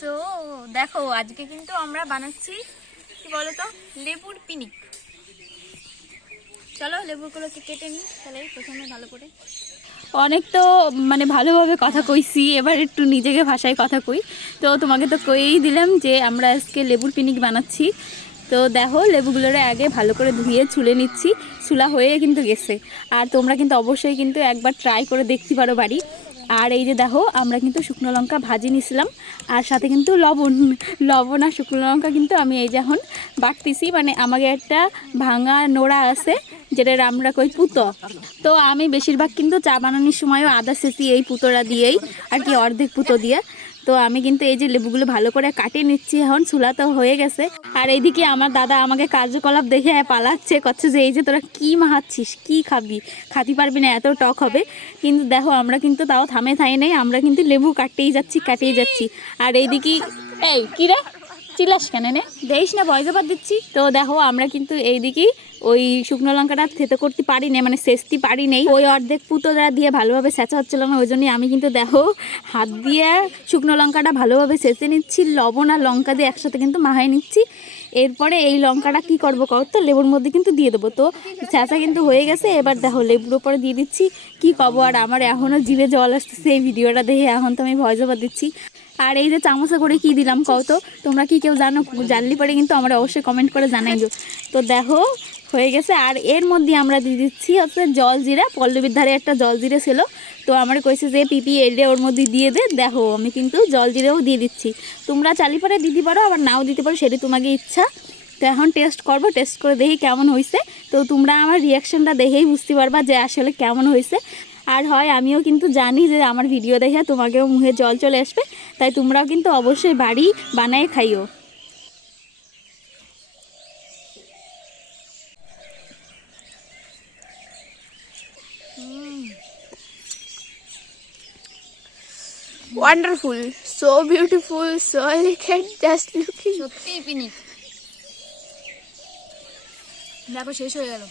So দেখো, আজকে কিন্তু আমরা বানাচ্ছি, কি বলতো? লেবুর পিনিক। চলো, লেবুগুলোকে কেটে নিই, তাহলে প্রথমে ভালো করে। অনেক তো মানে ভালোভাবে কথা কইছি, এবার একটু নিজেকে ভাষায় কথা কই। তো তোমাকে তো কইয়েই দিলাম যে, আমরা আজকে লেবুর পিনিক বানাচ্ছি। তো দেখো লেবুগুলোরে আগে ভালো করে ধুয়ে ছুলে নিচ্ছি, ছুলা হয়ে কিন্তু গেছে। আর তোমরা কিন্তু অবশ্যই কিন্তু একবার ট্রাই করে দেখতে পারো বাড়ি। আর এই যে দেখো, আমরা কিন্তু শুকনো লঙ্কা ভাজি নিয়েছিলাম। আর সাথে কিন্তু লবণ লবণ আর শুকনো লঙ্কা কিন্তু আমি এই যে এখন বাটতেছি। মানে আমাকে একটা ভাঙা নোড়া আছে যেটা আমরা কই পুতো। তো আমি বেশিরভাগ কিন্তু চা বানানোর সময়ও আদা সেচি এই পুতোটা দিয়েই আর কি অর্ধেক পুতো দিয়ে। তো আমি কিন্তু এই যে লেবুগুলো ভালো করে কাটিয়ে নিচ্ছি এখন, চুলা তো হয়ে গেছে। আর এইদিকে আমার দাদা আমাকে কার্যকলাপ দেখে পালাচ্ছে করছে যে এই যে তোরা কি মাহাচ্ছিস কি খাবি? খাতি পারবি না, এত টক হবে। কিন্তু দেখো, আমরা কিন্তু তাও থামে থাই নেই, আমরা কিন্তু লেবু কাটতেই যাচ্ছি, কাটিয়ে যাচ্ছি। আর এইদিকে এই কিরা চিলাস কেন নে? দেখিস না বয়জাবাদ দিচ্ছি। তো দেখো আমরা কিন্তু এইদিকেই ওই শুকনো লঙ্কাটা থেতে করতে পারি না মানে সেচতে পারি নেই। ওই অর্ধেক পুতোটা দিয়ে ভালোভাবে সেচা হচ্ছিল না ওই জন্যই আমি কিন্তু দেখো হাত দিয়ে শুকনো লঙ্কাটা ভালোভাবে সেচে নিচ্ছি লবণ আর লঙ্কা দিয়ে একসাথে কিন্তু মাহাই নিচ্ছি। এরপরে এই লঙ্কাটা কি করব কর তো? লেবুর মধ্যে কিন্তু দিয়ে দেবো। তো চাষা কিন্তু হয়ে গেছে, এবার দেখো লেবুর ওপরে দিয়ে দিচ্ছি। কি কবো আর আমার এখনও জিভে জল আসতেছে, এই ভিডিওটা দেখে এখন তো আমি ভয় জবা দিচ্ছি। আর এই যে চামচা করে কি দিলাম কত তোমরা কি কেউ জানো? জানলি পরে কিন্তু আমরা অবশ্যই কমেন্ট করে জানাইও। তো দেখো হয়ে গেছে। আর এর মধ্যে আমরা দিয়ে দিচ্ছি হচ্ছে জল জিরা। পল্লবীর ধারে একটা জল জিরে ছিল। তো আমার কইছে যে, পিপি এলে ওর মধ্যে দিয়ে দে। দেখো, আমি কিন্তু জল জিরেও দিয়ে দিচ্ছি। তোমরা চালি পরে দিতে পারো, আবার নাও দিতে পারো সেটি তোমাকে ইচ্ছা। তো এখন টেস্ট করব টেস্ট করে দেখি কেমন হয়েছে তো তোমরা আমার রিয়াকশনটা দেখেই বুঝতে পারবা যে আসলে কেমন হয়েছে আর হয়, আমিও কিন্তু জানি যে আমার ভিডিও দেখে তোমাকেও মুখে জল চলে আসবে। তাই তোমরাও কিন্তু অবশ্যই বাড়ি বানায় খাইও। Wonderful, so beautiful, so elegant, just looking. সত্যি পিনিক দেখো শেষ হয়ে গেল